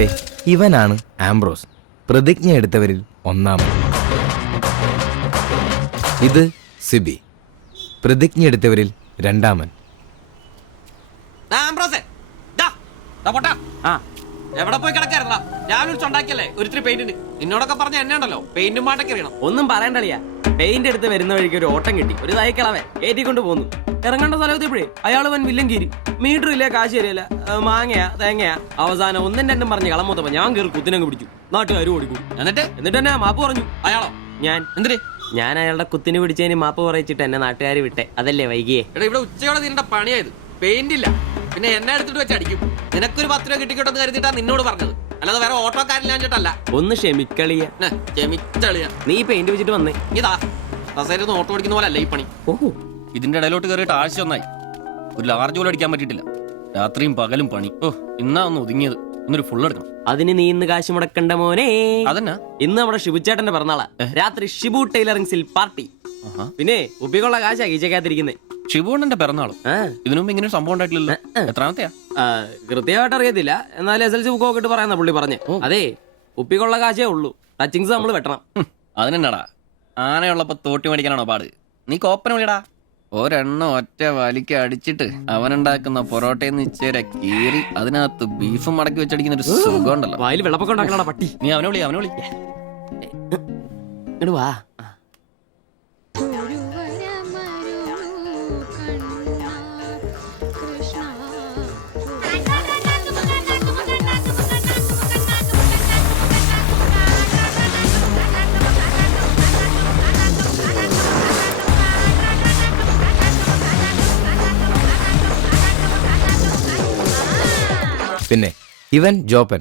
ദേ ഇവനാണ് ആംബ്രോസ്, പ്രതിജ്ഞ എടുത്തവരിൽ ഒന്നാമൻ. ഇത് സിബി, പ്രതിജ്ഞ എടുത്തവരിൽ രണ്ടാമൻ. എവിടെ പോയി കിടക്കായിരുന്നാ? ഞാൻ വിളിച്ചുണ്ടാക്കിയല്ലേ ഒരിത്തിരി പെയിന്റിന്. എന്നോടൊക്കെ പറഞ്ഞ എന്നെ ഉണ്ടല്ലോ പെയിന്റും പാട്ടൊക്കെ അറിയണം. ഒന്നും പറയണ്ടറിയാ, പെയിന്റ് എടുത്ത് വരുന്ന വഴിക്ക് ഒരു ഓട്ടം കിട്ടി. ഒരു തയ്ക്കളവേ ഏറ്റിക്കൊണ്ട് പോന്നു. ഇറങ്ങേണ്ട സ്ഥലത്തെപ്പോഴേ അയാൾ വൻ വില്ലൻ കീരി. മീറ്റർ ഇല്ല, കാശ് തരില്ല, മാങ്ങയാ തേങ്ങയാ. അവസാനം ഒന്നും രണ്ടും പറഞ്ഞ് കളമൊത്തപ്പോ ഞാൻ കയറി കുത്തിനങ്ങ് പിടിച്ചു. നാട്ടുകാരും ഓടിക്കൂടി. എന്നിട്ട് എന്നെ മാപ്പ് പറഞ്ഞു. അയാളോ? ഞാൻ. എന്തിന്? ഞാൻ അയാളുടെ കുത്തിന് പിടിച്ചതിന് മാപ്പ് പറയിച്ചിട്ട് എന്നെ നാട്ടുകാർ വിട്ടെ. അതല്ലേ വൈകിയേ? എടാ, ഇവിടെ ഉച്ചയോടെ നിന്റെ പണിയായത്. പെയിന്റ് ഇല്ല, പിന്നെ എന്നെ എടുത്തിട്ട് വെച്ച് അടിക്കും. നിനക്കൊരു 10 രൂപ കിട്ടിക്കോട്ടെന്ന് കരുതിട്ടാ നിന്നോട് പറഞ്ഞത്, അല്ലാതെ വേറെ ഓട്ടോക്കാരില്ലാഞ്ഞിട്ടല്ല. ഒന്ന് ക്ഷമിക്കളിയ, ക്ഷമിച്ചളിയ. നീ പെയിന്റ് വെച്ചിട്ട് വന്നേ. ഇതാ കസേരന്ന് ഓട്ടോ അടിക്കുന്ന പോലെ അല്ല ഈ പണി. ഓഹോ, ഇതിന്റെ ഇടയിലോട്ട് കയറിയിട്ട് ആഴ്ച ഒന്നായി. ഒരു ലാർജ് പോലും അടിക്കാൻ പറ്റിയിട്ടില്ല. രാത്രിയും പകലും പണി. ഇന്നാ ഒന്ന് ഒതുങ്ങിയത്. ഇന്നൊരു ഫുൾ എടുക്കണം. അതിന് നീ ഇന്ന് കാശ് മുടക്കണ്ട മോനെ. അതന്നെ, ഇന്ന് നമ്മുടെ ഷിബുച്ചേട്ടന്റെ പിറന്നാളാ. രാത്രി ഷിബു ടൈലറിംഗ്സിൽ പാർട്ടി. പിന്നെ ഉപ്പിക്കുള്ള കാശാ ഈച്ചക്കകത്തിരിക്കുന്നേ. ഷിബുണ്ണന്റെ പിറന്നാളും. ഇതിനു മുമ്പ് ഇങ്ങനെ സംഭവം ഉണ്ടായിട്ടില്ലല്ലോ. എത്രാമത്തെയാ? കൃത്യമായിട്ട് അറിയത്തില്ല, എന്നാലും SLC ബുക്കൊക്കെ ഇട്ട് പറയാന്ന പുള്ളി പറഞ്ഞേ. അതെ, ഉപ്പിക്കുള്ള കാശേ ഉള്ളൂ, ടച്ചിങ്സ് നമ്മൾ വെട്ടണം. അതിനെന്നാടാ, ആനയുള്ളപ്പോ തോട്ടി മേടിക്കാനാണോ പാട്? നീ കോപ്പന വിളിയടാ. ഒരെണ്ണം ഒറ്റ വലിക്ക് അടിച്ചിട്ട് അവനുണ്ടാക്കുന്ന പൊറോട്ടയെന്ന് ഇച്ചേരെ കീറി അതിനകത്ത് ബീഫും മടക്കി വെച്ചടിക്കുന്ന ഒരു സുഖം ഉണ്ടല്ലോ. വായിൽ വെള്ളപ്പൊക്കം ഉണ്ടാക്കണ പട്ടി. നീ അവനെ വിളി. ഇങ്ങട് വാ. പിന്നെ ഇവൻ ജോപ്പൻ,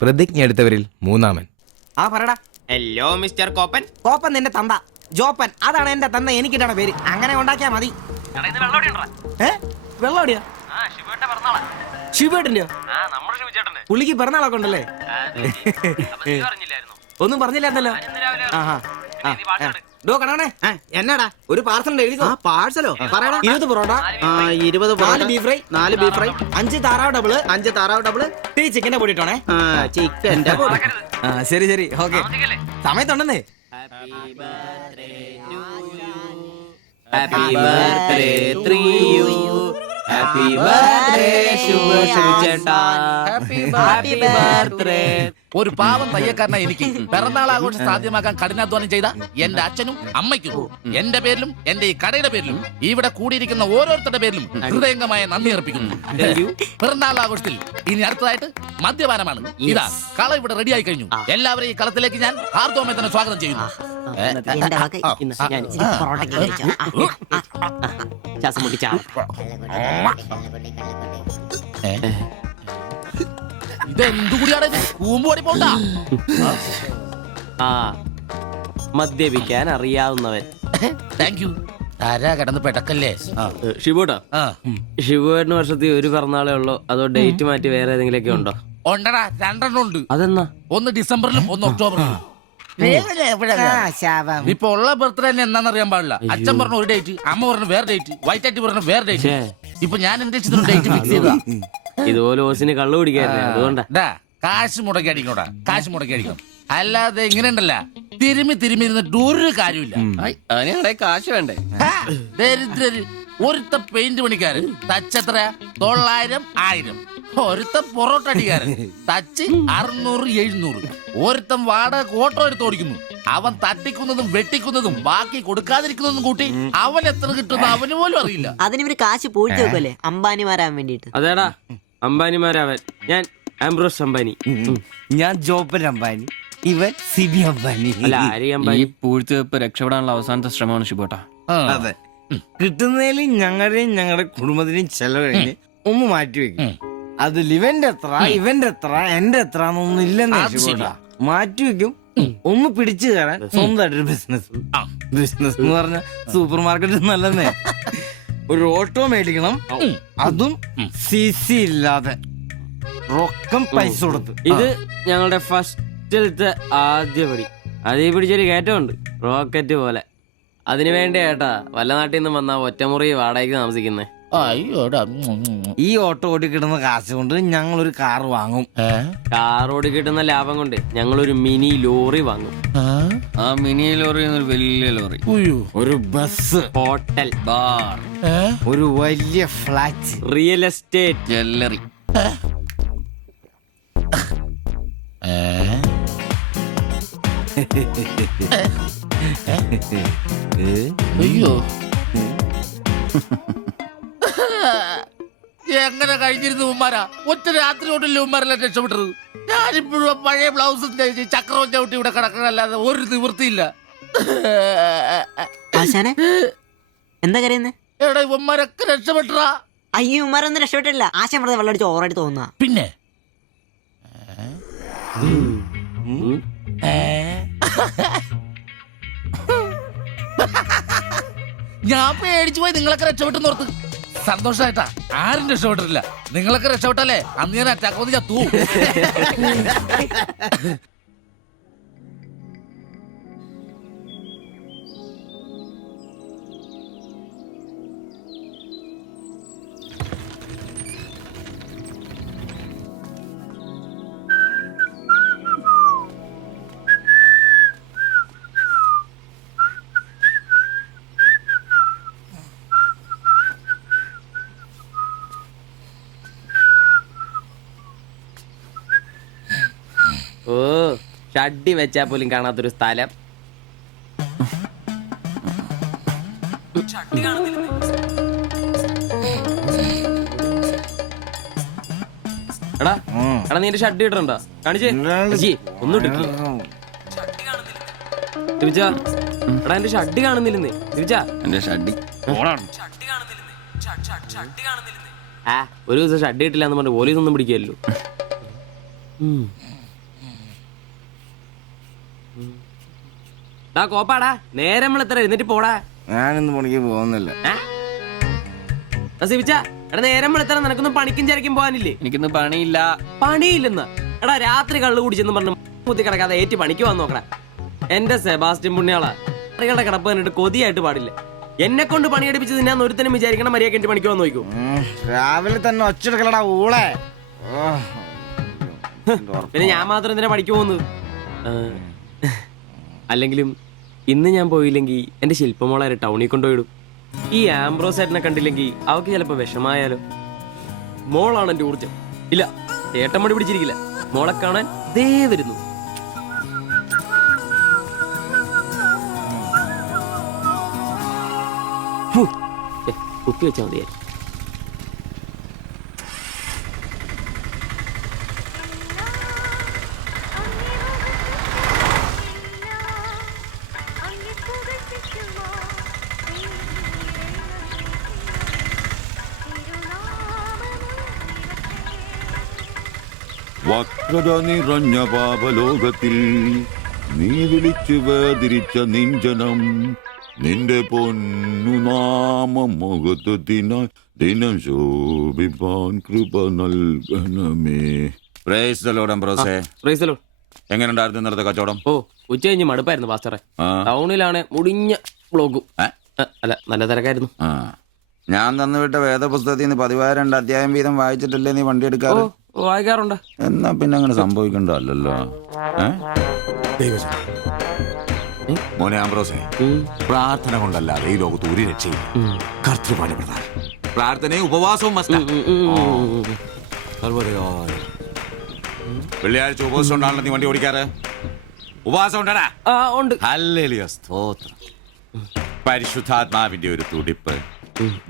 പ്രതിജ്ഞ എടുത്തവരിൽ മൂന്നാമൻ. ആ പറടാ. Hello mister കോപ്പൻ. കോപ്പൻ നിന്റെ തന്ത, ജോപ്പൻ അതാണ് എന്റെ തന്ത. എനിക്കിട്ടാണ് പേര്. അങ്ങനെ ഉണ്ടാക്കിയാ മതി. വെള്ളോടിയാ? ശിവേട്ടന്റെയോ? പുള്ളിക്ക് പിറന്നാളൊക്കെ ഉണ്ടല്ലേ? ഒന്നും പറഞ്ഞില്ലായിരുന്നല്ലോ. എന്നാടാ ഒരു പാർസൽ എഴുതി? പാഴ്സലോ? 20 parotta, 20 4 beef fry, 4 beef fry, 5 താറാവ് ഡബിള്, 5 താറാവ് ഡബിള്, ടീ ചിക്കന്റെ പൊടി ഇട്ടോണേ. ചിക്കന്റെ ശരി ശരി, ഓക്കെ. സമയത്തുണ്ടെന്നേ. Happy birthday to you. Happy birthday ശിവചേട്ടാ. Happy birthday. ഒരു പാവം തയ്യക്കാരനായി എനിക്ക് പിറന്നാൾ ആഘോഷം സാധ്യമാക്കാൻ കഠിനാധ്വാനം ചെയ്ത എന്റെ അച്ഛനും അമ്മയ്ക്കും എന്റെ പേരിലും എന്റെ ഈ കടയുടെ പേരിലും ഇവിടെ കൂടിയിരിക്കുന്ന ഓരോരുത്തരുടെ പേരിലും ഹൃദയംഗമായ നന്ദി അർപ്പിക്കുന്നു. പിറന്നാൾ ആഘോഷത്തിൽ ഇനി അടുത്തതായിട്ട് മദ്യപാനമാണ്. ഇതാ കള ഇവിടെ റെഡിയായി കഴിഞ്ഞു. എല്ലാവരെയും ഈ കളത്തിലേക്ക് ഞാൻ ഹാർദവമായി തന്നെ സ്വാഗതം ചെയ്യുന്നു. ഇതെന്തുകൂടിയാണ് കൂമ്പോടി പോണ്ട. മദ്യപിക്കാൻ അറിയാവുന്നവൻ. Thank you. ആരാ കിടന്ന് പെടക്കല്ലേ? ഷിബുട്ടാ, ഷിബുവേട്ടന് വർഷത്തിൽ ഒരു പിറന്നാളേ ഉള്ളോ അതോ ഡേറ്റ് മാറ്റി വേറെ ഏതെങ്കിലുമൊക്കെ ഉണ്ടോ? ഉണ്ടടാ, 2 ഉണ്ട്. അതെന്നാ? ഒന്ന് ഡിസംബറിലും ഒന്ന് ഒക്ടോബറിലും. ഇപ്പൊ ഉള്ള ബർത്ത്ഡേ തന്നെ എന്താണെന്നറിയാൻ പാടില്ല. അച്ഛൻ പറഞ്ഞ ഒരു ഡേറ്റ്, അമ്മ പറഞ്ഞ വേറെ ഡേറ്റ്, വൈറ്റാറ്റി പറഞ്ഞ വേറെ ഡേറ്റ്. ഇപ്പൊ ഞാൻ എന്റെ ഡേറ്റ് ഫിക്സ് ചെയ്തതാ. ഇതുപോലെ ഓസിന് കള്ളു പിടിക്കാറില്ല, അതുകൊണ്ടാ. കാശ് മുടക്കി അടിക്കണോടാ, കാശ് മുടക്കി അടിക്കണം. അല്ലാതെ ഇങ്ങനെ ഉണ്ടല്ല തിരുമ്മി ഇരുന്നിട്ട് ഒരു കാര്യമില്ല. അതിനെ കാശ് വേണ്ടേ? ദരിദ്രര്. ഒരുത്ത പെയിന്റ് പണിക്കാരൻ തച്ചെത്ര 900, 1000. ഒരുത്ത പൊറോട്ട അടിക്കാരൻ തച്ച് 600, 700. ഒരുത്തൻ വാടക ഓട്ടോ എടുത്ത് ഓടിക്കുന്നു. അവൻ തട്ടിക്കുന്നതും വെട്ടിക്കുന്നതും ബാക്കി കൊടുക്കാതിരിക്കുന്നതും കൂട്ടി അവൻ എത്ര കിട്ടുന്ന അവന് പോലും അറിയില്ല. അതിനിവര് കാശ് പൂഴ്ത്തി വെക്കല്ലേ അംബാനിമാരാൻ വേണ്ടിട്ട്. അതേടാ, അംബാനിമാരാവൻ. ഞാൻ ആംബ്രോസ് അംബാനി. ഞാൻ ജോപ്പൻ അംബാനി. ഇവൻ സിബി അംബാനി. അല്ല, ആരി ഈ അംബാനി. പൂഴ്ത്തിവെപ്പ് രക്ഷപ്പെടാനുള്ള അവസാനത്തെ ശ്രമമാണ് ഷിബോട്ടാ. അതെ, കിട്ടുന്നതിൽ ഞങ്ങളുടെയും ഞങ്ങളുടെ കുടുംബത്തിന്റെയും ചെലവ് കഴിഞ്ഞ് ഒന്ന് മാറ്റിവെക്കും. അതിൽ ഇവന്റെ എത്ര, ഇവന്റെ എത്ര, എന്റെ എത്ര എന്നൊന്നും ഇല്ലെന്ന് മാറ്റിവെക്കും. ഒന്ന് പിടിച്ചു കയറാൻ സ്വന്തമായിട്ടൊരു ബിസിനസ്. ബിസിനസ് എന്ന് പറഞ്ഞ സൂപ്പർ മാർക്കറ്റ് നല്ലതേ. ഒരു ഓട്ടോ മേടിക്കണം, അതും CC ഇല്ലാതെ, റൊക്കം പൈസ കൊടുത്ത്. ഇത് ഞങ്ങളുടെ ഫസ്റ്റിലത്തെ ആദ്യ പടി. അതീ പിടിച്ചൊരു കയറ്റമുണ്ട്, റോക്കറ്റ് പോലെ. അതിനു വേണ്ടി ഏട്ടാ വല്ല നാട്ടിൽ നിന്ന് വന്ന ഒറ്റമുറി വാടകയ്ക്ക് താമസിക്കുന്നേ. അയ്യോടാ ഈ ഓട്ടോ ഓടിക്കിടുന്ന കാശ് കൊണ്ട് ഞങ്ങൾ ഒരു കാർ വാങ്ങും. കാറോട് കിട്ടുന്ന ലാഭം കൊണ്ട് ഞങ്ങൾ ഒരു മിനി ലോറി വാങ്ങും. ആ മിനി ലോറി ഒരു വലിയ ലോറി, ഒരു ബസ്, ഹോട്ടൽ, ബാർ, ഒരു വലിയ ഫ്ലാറ്റ്, റിയൽ എസ്റ്റേറ്റ്, ജ്വല്ലറി. അയ്യോ എങ്ങനെ കഴിഞ്ഞിരുന്നു ഉമ്മാരാ? ഒറ്റ രാത്രി കൊണ്ടല്ലേ ഉമ്മാരെല്ലാം രക്ഷപ്പെട്ടത്. ഞാനിപ്പോഴും പഴയ ബ്ലൗസും ചക്രവും ചവിട്ടി ഇവിടെ കിടക്കണല്ലാതെ ഒരു നിവൃത്തിയില്ല. ആശാനെ എന്താ കരയുന്നേ? എടാ ഉമ്മാരൊക്കെ രക്ഷപ്പെട്ടടാ. അയ്യോ ഉമ്മാരൊന്നും രക്ഷപ്പെട്ടില്ല. ആശാൻ വെറുതെ വെള്ളം അടിച്ച് ഓവറായിട്ട് തോന്നുക. പിന്നെ ഞാൻ പേടിച്ചു പോയി. നിങ്ങളൊക്കെ രക്ഷപ്പെട്ടെന്ന് ഓർത്ത് സന്തോഷായിട്ടാ. ആരും രക്ഷപ്പെട്ടിട്ടില്ല. നിങ്ങളൊക്കെ രക്ഷപ്പെട്ടല്ലേ അന്ന് ഞാൻ അറ്റാക്ക് വന്ന് ചത്തു. ഓ ഷഡ്ഡി വെച്ചാ പോലും കാണാത്തൊരു സ്ഥലം. എടാ എടാ നീ എന്റെ ഷഡ്ഡി ഇടണ്ട കാണിച്ചേ. ഒന്നും ഇട്ടിട്ടില്ല. ദിവിച്ചാ എടാ എന്റെ ഷഡ്ഡി കാണുന്നില്ലെന്ന്. ദിവിച്ചാ എന്റെ ഷഡ്ഡി ആ ഒരു ദിവസം ഷഡ്ഡി ഇട്ടില്ല എന്ന് പറഞ്ഞ് പോലീസ് ഒന്നും പിടിക്കല്ലോ. കോപ്പാടാ നേരെ നമ്മൾ എത്ര എഴുന്നേറ്റ് പോടാ. ഞാനിന്ന് പണിക്ക് പോകുന്നില്ല. സിവിച്ച എടാ നേരെ നമ്മൾ എത്ര നിനക്കൊന്നും പണിക്കും ചരക്കും പോകാനില്ലേ? എനിക്കിന്ന് പണിയില്ല. പണിയില്ലെന്ന് എടാ രാത്രി കള്ളു കുടിച്ചെന്ന് പറഞ്ഞ് കുത്തി കിടക്കാതെ ഏറ്റി പണിക്ക് വന്ന് നോക്കടാ. എന്റെ സെബാസ്റ്റ്യൻ പുണ്യാളാ കറികളുടെ കിടപ്പ് കണ്ടിട്ട് കൊതിയായിട്ട് പാടില്ല. എന്നെ കൊണ്ട് പണിയെടുപ്പിച്ച് തിന്നാൻ ഒരുത്തനും വിചാരിക്കണം മര്യാദ എന്റെ പണിക്ക് വന്ന് നോക്കൂ. രാവിലെ തന്നെ ഒച്ചെടുക്കലടാ ഊളെ. പിന്നെ ഞാൻ മാത്രം എന്തിനാ പണിക്ക് പോകുന്നത്? അല്ലെങ്കിലും ഇന്ന് ഞാൻ പോയില്ലെങ്കിൽ എന്റെ ശില്പമോളാരെ ടൗണിൽ കൊണ്ടുപോയിടും. ഈ ആംബ്രോസ് ഏട്ടനെ കണ്ടില്ലെങ്കിൽ അവക്ക് ചിലപ്പോ വിഷമായാലോ. മോളാണ് എന്റെ ഊർജം. ഇല്ല ഏട്ടൻ മടി പിടിച്ചിരിക്കില്ല. മോളെ കാണാൻ ദേ വരുന്നു. കുത്തി വെച്ചാൽ മതിയായി. വക്രത നിറഞ്ഞ പാപലോകത്തിൽ നീ വിളിച്ചു വേദിരിച്ച നിഞ്ചനം നിന്റെ പൊന്നു നാമം മുഖത്തിനായി ദിനം ശോഭിപ്പാൻ കൃപ നൽകണമേ. പ്രൈസ് ദി ലോർഡ് അംബ്രോസേ. Praise the Lord. എങ്ങനെയുണ്ടായിരുന്നു ഇന്നത്തെ കച്ചവടം? ഓ ഉച്ച കഴിഞ്ഞ് മടുപ്പായിരുന്നു പാസ്റ്ററെ. ആ. ടൗണിലാണ് മുടിഞ്ഞ ബ്ലോഗും. അല്ല നല്ല തിരക്കായിരുന്നു. ആ, ഞാൻ തന്നുവിട്ട വേദപുസ്തകത്തിൽ നിന്ന് 12 അധ്യായം വീതം വായിച്ചിട്ടല്ലേ നീ വണ്ടി എടുക്കാറ്? വായിക്കാറുണ്ട്. എന്നാ പിന്നെ അങ്ങനെ സംഭവിക്കണ്ടല്ലോ. മോനെ ആംബ്രോസേ, പ്രാർത്ഥന കൊണ്ടല്ലാതെ ഈ ലോകത്ത് ഒരു രക്ഷയില്ല. കർത്തൃപാട് പ്രധാനം. പ്രാർത്ഥനയും ഉപവാസവും മസ്റ്റാ. വെള്ളിയാഴ്ച ഉപവാസം ഉണ്ടാണല്ലോ നീ വണ്ടി ഓടിക്കാറ്. ഉപവാസം ഉണ്ടടാ? ഉണ്ട്. ഹല്ലേലൂയ, സ്തോത്രം. പരിശുദ്ധാത്മാവിന്റെ ഒരു തുടിപ്പ്,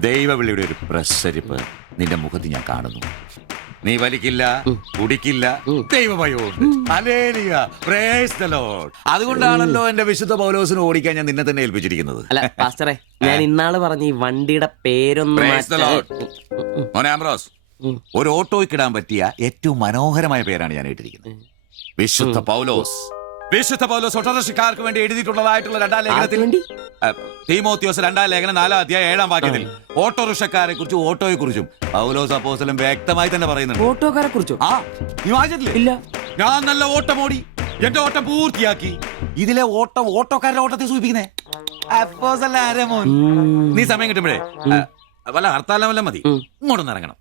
ദൈവവിളിയുടെ ഒരു പ്രസരിപ്പ് നിന്റെ മുഖത്ത് ഞാൻ കാണുന്നു. നീ വലിക്കില്ല, കുടിക്കില്ല, ദൈവഭയമുണ്ട്. Hallelujah, praise the Lord. അതുകൊണ്ടാണല്ലോ എന്റെ വിശുദ്ധ പൗലോസിനെ ഓടിക്കാൻ ഞാൻ നിന്നെ തന്നെ ഏൽപ്പിച്ചിരിക്കുന്നത്. അല്ല പാസ്റ്ററെ, ഞാൻ ഇന്നാള് പറഞ്ഞ ഈ വണ്ടിയുടെ പേരൊന്നും പ്രൈസ് ദി ലോർഡ്. മോനെ ആംബ്രോസ്, ഒരു ഓട്ടോയ്ക്കിടാൻ പറ്റിയ ഏറ്റവും മനോഹരമായ പേരാണ് ഞാൻ ഇട്ടിരിക്കുന്നത്. വിശുദ്ധ പൗലോസ്. വിശുദ്ധ പൗലോസ് ഓട്ടോറിക്ഷക്കാർക്ക് വേണ്ടി എഴുതിയിട്ടുള്ളതായിട്ടുള്ള 2-ാം ലേഖനത്തിൽ തീമോത്തിയോസ് 2-ാം ലേഖനം 4-ാം അധ്യായം 7-ാം വാക്യത്തിൽ ഓട്ടോറിക്ഷക്കാരെ കുറിച്ചും ഓട്ടോയെ കുറിച്ചും പൗലോസ് അപ്പോസ്തലൻ വ്യക്തമായി തന്നെ പറയുന്നുണ്ട്. ഓട്ടോക്കാരെ കുറിച്ചോ? ആ, നീ വായിച്ചിട്ടില്ലേ? ഇല്ല. ഞാൻ നല്ല ഓട്ടമോടി എന്റെ ഓട്ടം പൂർത്തിയാക്കി. ഇതിലെ ഓട്ടം ഓട്ടോക്കാരുടെ ഓട്ടത്തെ സൂചിപ്പിക്കുന്നേ. നീ സമയം കിട്ടുമ്പോഴേ വല്ല ഹർത്താലം വല്ല മതി, ഇങ്ങോട്ടൊന്ന് ഇറങ്ങണം.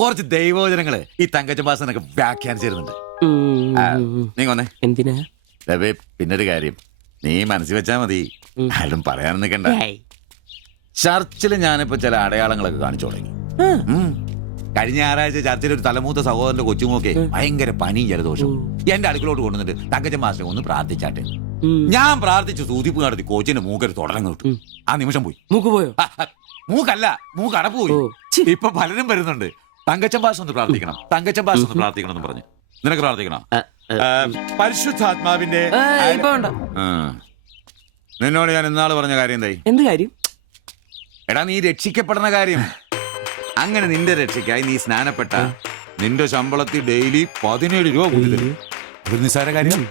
കുറച്ച് ദൈവവചനങ്ങള് ഈ തങ്കച്ചമ്പാസനൊക്കെ വ്യാഖ്യാനിച്ചിരുന്നുണ്ട്. നീ വന്നേ. എന്തിനാ? രവേ, പിന്നൊരു കാര്യം നീ മനസ്സിൽ വെച്ചാ മതി, ആരും പറയാൻ നിൽക്കണ്ട. ചർച്ചിൽ ഞാനിപ്പോ ചില അടയാളങ്ങളൊക്കെ കാണിച്ചു തുടങ്ങി. കഴിഞ്ഞ ഞായറാഴ്ച ചർച്ചിൽ ഒരു തലമൂത്ത സഹോദരന്റെ കൊച്ചുമോക്കെ ഭയങ്കര പനിയും ജലദോഷവും എന്റെ അടുക്കളോട്ട് കൊണ്ടുവന്നിട്ട് തങ്കച്ചൻ മാസ്റ്റർ ഒന്ന് പ്രാർത്ഥിച്ചാട്ടെ. ഞാൻ പ്രാർത്ഥിച്ചു സൂതിപ്പ് നടത്തി കോച്ചിന്റെ മൂക്കൊരു തുടരങ്ങ് കിട്ടു. ആ നിമിഷം പോയി. മൂക്ക് പോയോ? മൂക്കല്ല, മൂക്ക് അടപ്പ് പോയി. ഇപ്പൊ പലരും വരുന്നുണ്ട്, തങ്കച്ചൻ ഭാഷ ഒന്ന് പ്രാർത്ഥിക്കണം, തങ്കച്ചൻ ഭാഷ ഒന്ന് പ്രാർത്ഥിക്കണം എന്ന് പറഞ്ഞു. നിനക്ക് പ്രാർത്ഥിക്കണം? പരിശുദ്ധാത്മാവിന്റെ ഇപ്പൊ വേണ്ട. നിന്നോട് ഞാൻ ഇന്നാള് പറഞ്ഞ കാര്യം എന്തായി? എന്ത് കാര്യം? എടാ, നീ രക്ഷിക്കപ്പെടുന്ന കാര്യം. അങ്ങനെ നിന്റെ രക്ഷയ്ക്കായി നീ സ്നാനപ്പെട്ട നിന്റെ ശമ്പളത്തിൽ ഡെയിലി 17 രൂപ കൂടി തരും. ഒരു നിസ്സാര കാര്യം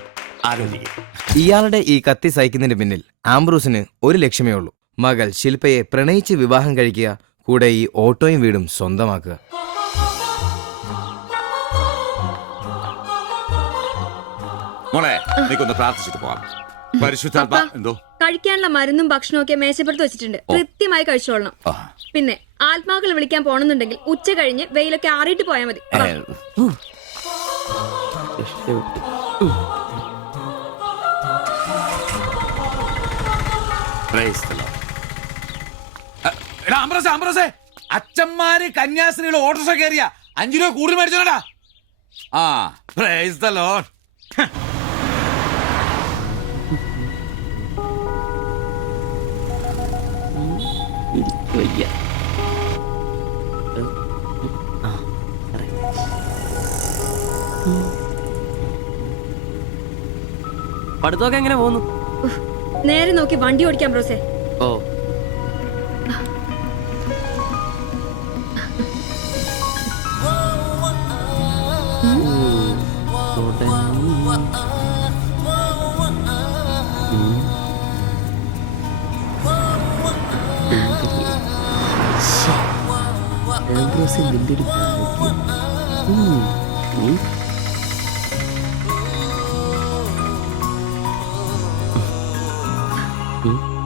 ആലോചിക്കുക. ഇയാളുടെ ഈ കത്തി സഹിക്കുന്നതിന് പിന്നിൽ ആംബ്രൂസിന് ഒരു ലക്ഷ്യമേ ഉള്ളൂ: മകൾ ശില്പയെ പ്രണയിച്ച് വിവാഹം കഴിക്കുക, കൂടെ ഈ ഓട്ടോയും വീടും സ്വന്തമാക്കുക. മോളെ, നീക്കൊന്ന് പ്രാർത്ഥിച്ചിട്ട് പോവാം. പരിശുദ്ധാത്മാ. എന്തോ? കഴിക്കാനുള്ള മരുന്നും ഭക്ഷണവും ഒക്കെ മേശപ്പുറത്ത് വെച്ചിട്ടുണ്ട്, കൃത്യമായി കഴിച്ചോളണം. പിന്നെ ആത്മാക്കൾ വിളിക്കാൻ പോണെന്നുണ്ടെങ്കിൽ ഉച്ച കഴിഞ്ഞ് വെയിലൊക്കെ ആറിയിട്ട് പോയാൽ മതി. അച്ഛന്മാര് കന്യാസ്ത്രീകൾ ഓട്ടോറിക്ഷ കയറിയ 5 രൂപ കൂടുതൽ മേടിച്ചോടാ. ആ, പ്രൈസ് ദി ലോർഡ്. പഠിത്തമൊക്കെ എങ്ങനെ പോകുന്നു? നേരെ നോക്കി വണ്ടി ഓടിക്കാൻ ബ്രോസേ. ഓ,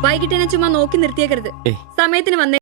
വൈകിട്ട് എന്നെ ചുമ്മാ നോക്കി നിർത്തിയേക്കരുത്. സമയത്തിന് വന്നേ.